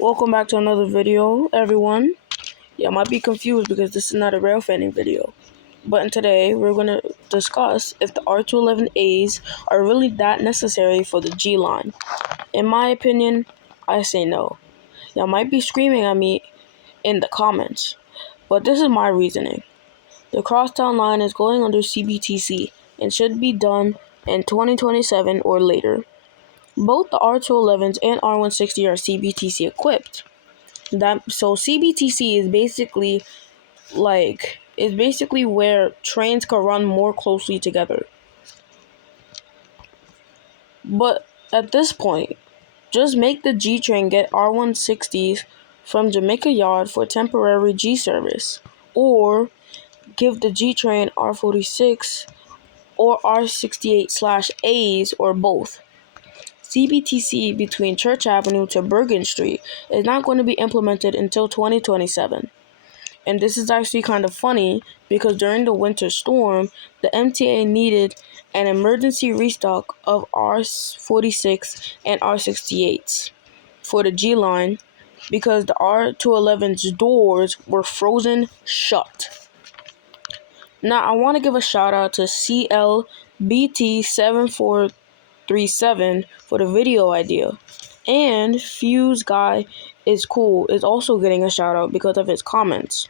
Welcome back to another video, everyone. Yeah, I might be confused because this is not a rail fanning video. But today, we're going to discuss if the R211As are really that necessary for the G line. In my opinion, I say no. Y'all might be screaming at me in the comments, but this is my reasoning. The crosstown line is going under CBTC and should be done in 2027 or later. Both the R211s and R160 are CBTC equipped. So CBTC is basically where trains can run more closely together. But at this point, just make the G train get R160s from Jamaica Yard for temporary G service, or give the G train R46 or R68/As or both. CBTC between Church Avenue to Bergen Street is not going to be implemented until 2027. And this is actually kind of funny because during the winter storm, the MTA needed an emergency restock of R46 and R68s for the G line because the R211's doors were frozen shut. Now, I want to give a shout out to CLBT7437 for the video idea. And Fuse Guy is Cool is also getting a shout out because of his comments.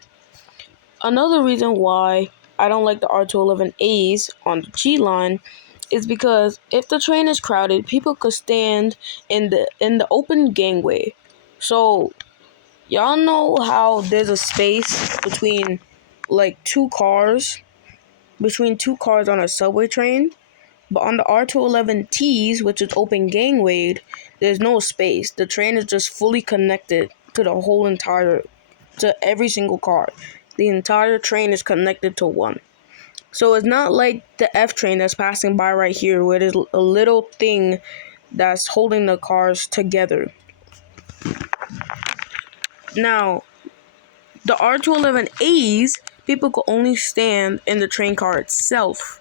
Another reason why I don't like the R211As on the G line is because if the train is crowded, people could stand in the open gangway. So y'all know how there's a space between two cars on a subway train? But on the R211Ts, which is open gangwayed, there's no space. The train is just fully connected to to every single car. The entire train is connected to one. So it's not like the F train that's passing by right here, where there's a little thing that's holding the cars together. Now, the R211As, people could only stand in the train car itself.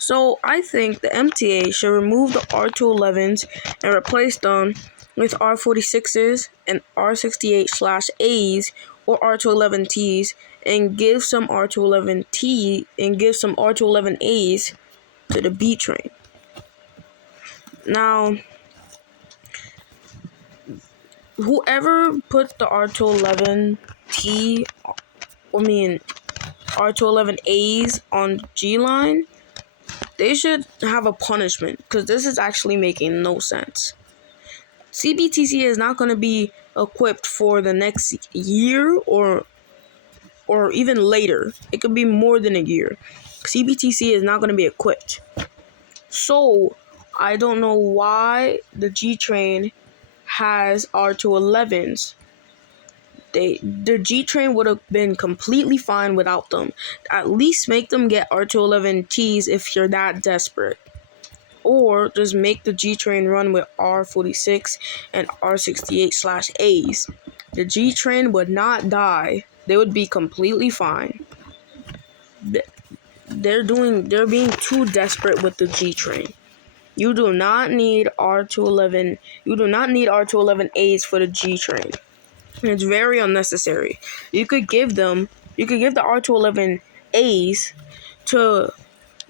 So I think the MTA should remove the R211s and replace them with R46s and R68/As or R211Ts and give some R211As to the B train. Now, whoever puts the R211As on G line, they should have a punishment because this is actually making no sense. CBTC is not going to be equipped for the next year or even later. It could be more than a year. CBTC is not going to be equipped. So I don't know why the G train has R211s. The G train would have been completely fine without them. At least make them get R211Ts if you're that desperate. Or just make the G train run with R46 and R68/As. The G train would not die. They would be completely fine. They're being too desperate with the G train. You do not need R211As for the G train. It's very unnecessary. You could give the R211As to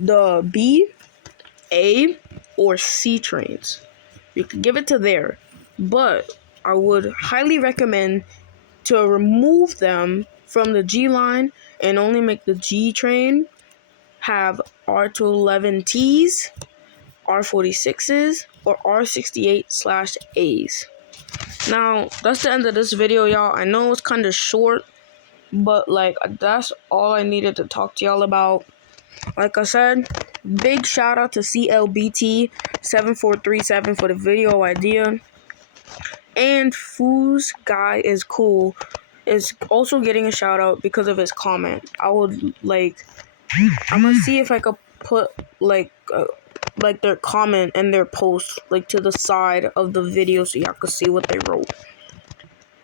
the B, A, or C trains. You could give it to there. But I would highly recommend to remove them from the G line and only make the G train have R211Ts, R46s, or R68/As. Now, that's the end of this video, y'all. I know it's kind of short, but that's all I needed to talk to y'all about. Like I said, big shout out to CLBT7437 for the video idea. And Fuse Guy is Cool is also getting a shout out because of his comment. I'm gonna see if I could put their comment and their post to the side of the video so y'all could see what they wrote.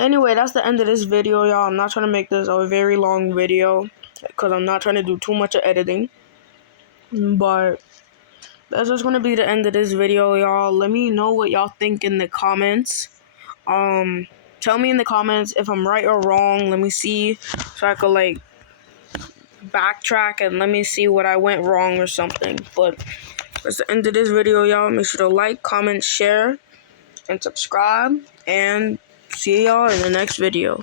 Anyway, that's the end of this video, y'all. I'm not trying to make this a very long video because I'm not trying to do too much of editing. But that's just gonna be the end of this video, y'all. Let me know what y'all think in the comments. tell me in the comments if I'm right or wrong. Let me see, so I could like backtrack and let me see what I went wrong or something. But that's the end of this video, y'all. Make sure to like, comment, share, and subscribe, and see y'all in the next video.